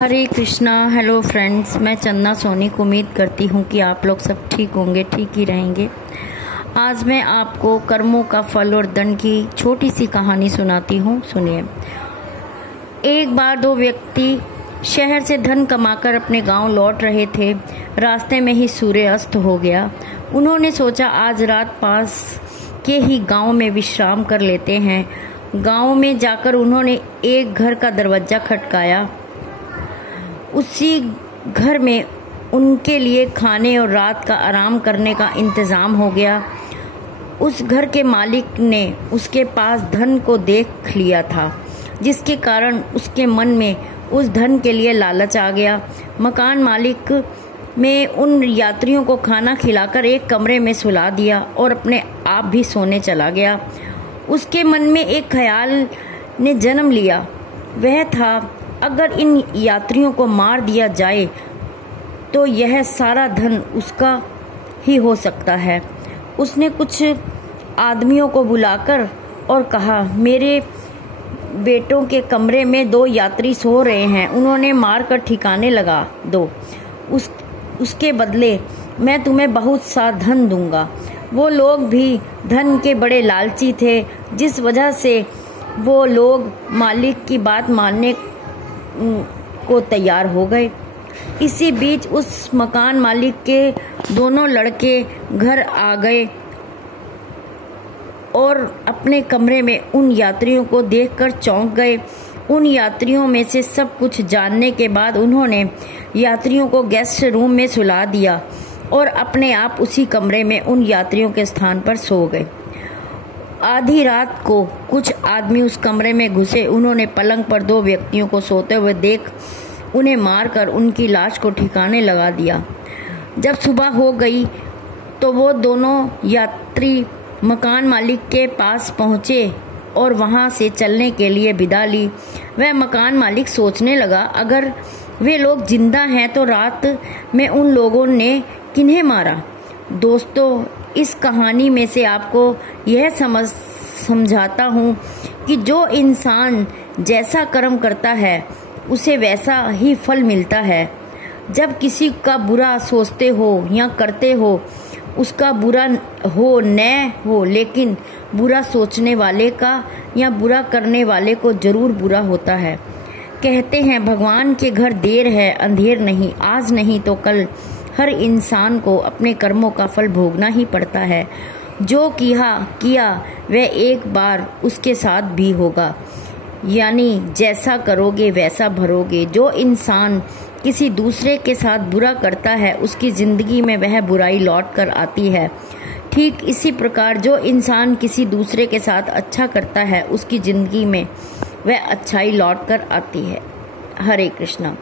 हरे Krishna. Hello friends, मैं चंदना सोनी। उम्मीद करती हूँ कि आप लोग सब ठीक होंगे, ठीक ही रहेंगे। आज मैं आपको कर्मों का फल और दंड की छोटी सी कहानी सुनाती हूँ। सुनिए। एक बार दो व्यक्ति शहर से धन कमाकर अपने गांव लौट रहे थे। रास्ते में ही सूर्य अस्त हो गया। उन्होंने सोचा आज रात पास के ही गांव में विश्राम कर लेते हैं। गांव में जाकर उन्होंने एक घर का दरवाजा खटकाया। उसी घर में उनके लिए खाने और रात का आराम करने का इंतजाम हो गया। उस घर के मालिक ने उसके पास धन को देख लिया था, जिसके कारण उसके मन में उस धन के लिए लालच आ गया। मकान मालिक में उन यात्रियों को खाना खिलाकर एक कमरे में सुला दिया और अपने आप भी सोने चला गया। उसके मन में एक ख्याल ने जन्म लिया। वह था, अगर इन यात्रियों को मार दिया जाए तो यह सारा धन उसका ही हो सकता है। उसने कुछ आदमियों को बुलाकर और कहा, मेरे बेटों के कमरे में दो यात्री सो रहे हैं, उन्होंने मार कर ठिकाने लगा दो। उसके बदले मैं तुम्हें बहुत सा धन दूंगा। वो लोग भी धन के बड़े लालची थे, जिस वजह से वो लोग मालिक की बात मानने को तैयार हो गए। इसी बीच उस मकान मालिक के दोनों लड़के घर आ गए और अपने कमरे में उन यात्रियों को देखकर चौंक गए। उन यात्रियों में से सब कुछ जानने के बाद उन्होंने यात्रियों को गेस्ट रूम में सुला दिया और अपने आप उसी कमरे में उन यात्रियों के स्थान पर सो गए। आधी रात को कुछ आदमी उस कमरे में घुसे। उन्होंने पलंग पर दो व्यक्तियों को सोते हुए देख उन्हें मारकर उनकी लाश को ठिकाने लगा दिया। जब सुबह हो गई तो वो दोनों यात्री मकान मालिक के पास पहुंचे और वहां से चलने के लिए विदा ली। वह मकान मालिक सोचने लगा, अगर वे लोग जिंदा हैं तो रात में उन लोगों ने किन्हें मारा। दोस्तों, इस कहानी में से आपको यह समझाता हूँ कि जो इंसान जैसा कर्म करता है उसे वैसा ही फल मिलता है। जब किसी का बुरा सोचते हो या करते हो, उसका बुरा हो न हो, लेकिन बुरा सोचने वाले का या बुरा करने वाले को जरूर बुरा होता है। कहते हैं, भगवान के घर देर है अंधेर नहीं। आज नहीं तो कल हर इंसान को अपने कर्मों का फल भोगना ही पड़ता है। जो किया वह एक बार उसके साथ भी होगा, यानी जैसा करोगे वैसा भरोगे। जो इंसान किसी दूसरे के साथ बुरा करता है उसकी जिंदगी में वह बुराई लौट कर आती है। ठीक इसी प्रकार जो इंसान किसी दूसरे के साथ अच्छा करता है उसकी जिंदगी में वह अच्छाई लौट कर आती है। हरे कृष्णा।